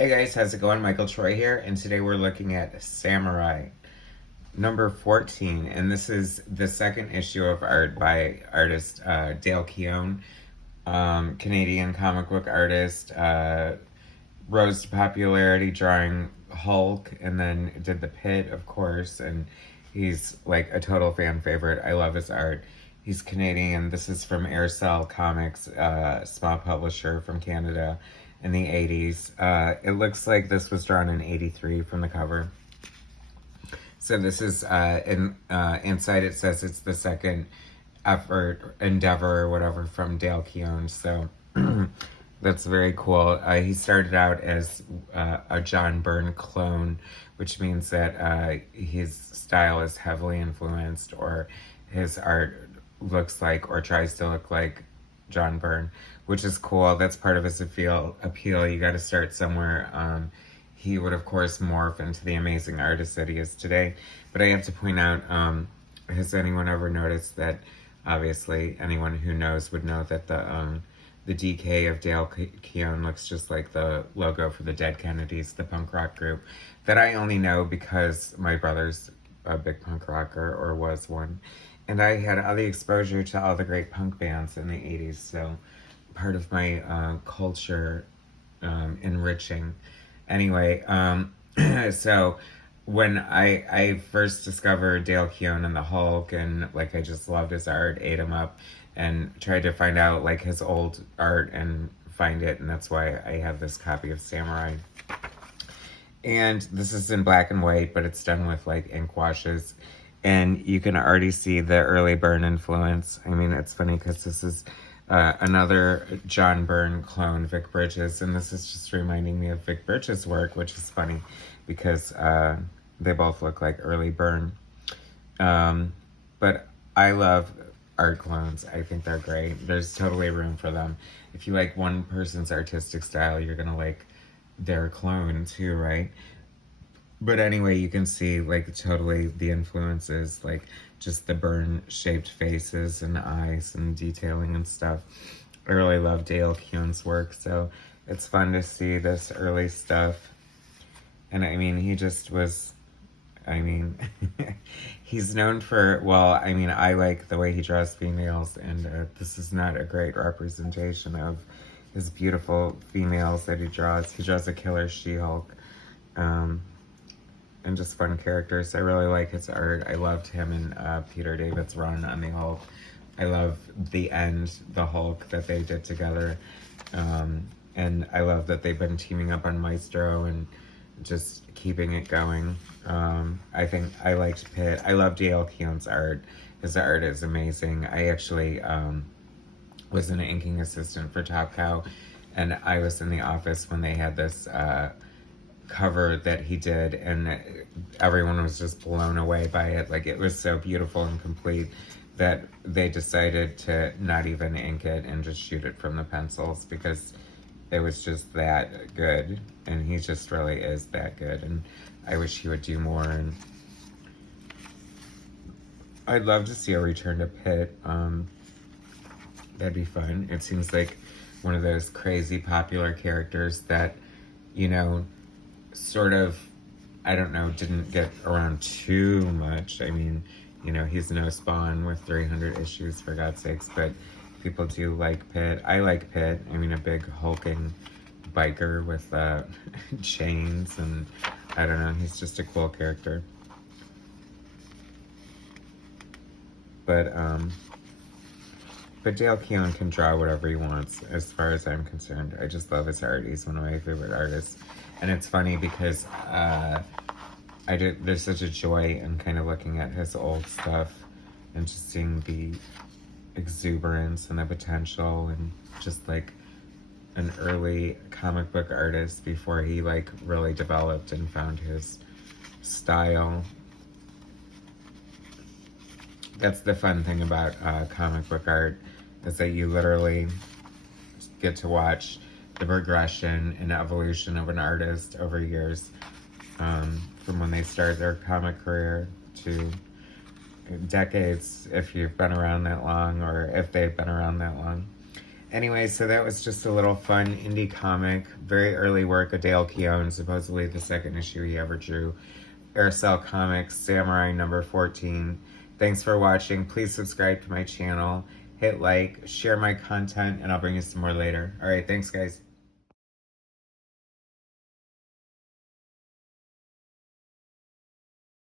Hey guys, how's it going? Michael Troy here, and today we're looking at Samurai, number 14, and this is the second issue of art by artist Dale Keown, Canadian comic book artist, rose to popularity drawing Hulk, and then did the Pit, of course, and he's like a total fan favorite. I love his art. He's Canadian. This is from Aircell Comics, small publisher from Canada in the 80s. It looks like this was drawn in 83 from the cover. So this is, inside it says it's the second endeavor or whatever from Dale Keown. So that's very cool. He started out as a John Byrne clone, which means that his style is heavily influenced, or his art looks like or tries to look like John Byrne, which is cool. That's part of his appeal. You got to start somewhere. He would, of course, morph into the amazing artist that he is today. But I have to point out, has anyone ever noticed that, obviously, anyone who knows would know that the DK of Dale Keown looks just like the logo for the Dead Kennedys, the punk rock group, that I only know because my brother's a big punk rocker, or was one. And I had all the exposure to all the great punk bands in the 80s, so part of my culture enriching. Anyway, so when I first discovered Dale Keown and the Hulk, and like I just loved his art, ate him up, and tried to find out like his old art and find it, and that's why I have this copy of Samurai. And this is in black and white, but it's done with like ink washes. And you can already see the early Byrne influence. I mean, it's funny because this is another John Byrne clone, Vic Bridges, and this is just reminding me of Vic Bridges' work, which is funny because they both look like early Byrne. But I love art clones. I think they're great. There's totally room for them. If you like one person's artistic style, you're gonna like their clone too, right? But anyway, you can see like totally the influences, like just the Byrne shaped faces and eyes and detailing and stuff. I really love Dale Keown's work, so it's fun to see this early stuff. And I mean, he just was, I mean, he's known for, well, I mean, I like the way he draws females, and this is not a great representation of his beautiful females that he draws. He draws a killer She-Hulk. And just fun characters. I really like his art. I loved him and Peter David's run on the Hulk. I love the end, the Hulk that they did together. And I love that they've been teaming up on Maestro and just keeping it going. I think I liked Pitt. I love Dale Keown's art. His art is amazing. I actually was an inking assistant for Top Cow, and I was in the office when they had this cover that he did, and everyone was just blown away by it. Like, it was so beautiful and complete that they decided to not even ink it and just shoot it from the pencils, because it was just that good, and he just really is that good, and I wish he would do more. And I'd love to see a return to Pitt. That'd be fun. It seems like one of those crazy popular characters that, you know, sort of, I don't know, didn't get around too much. I mean, you know, he's no Spawn with 300 issues, for God's sakes, but people do like Pitt. I like Pitt. I mean, a big hulking biker with chains, and I don't know, he's just a cool character. But Dale Keown can draw whatever he wants, as far as I'm concerned. I just love his art. He's one of my favorite artists. And it's funny because there's such a joy in kind of looking at his old stuff and just seeing the exuberance and the potential, and just like an early comic book artist before he like really developed and found his style. That's the fun thing about comic book art, is that you literally get to watch the progression and evolution of an artist over years, from when they start their comic career to decades, if you've been around that long, or if they've been around that long. Anyway, so that was just a little fun indie comic. Very early work of Dale Keown, supposedly the second issue he ever drew. Aircell Comics, Samurai number 14. Thanks for watching. Please subscribe to my channel. Hit like, share my content, and I'll bring you some more later. Alright, thanks guys.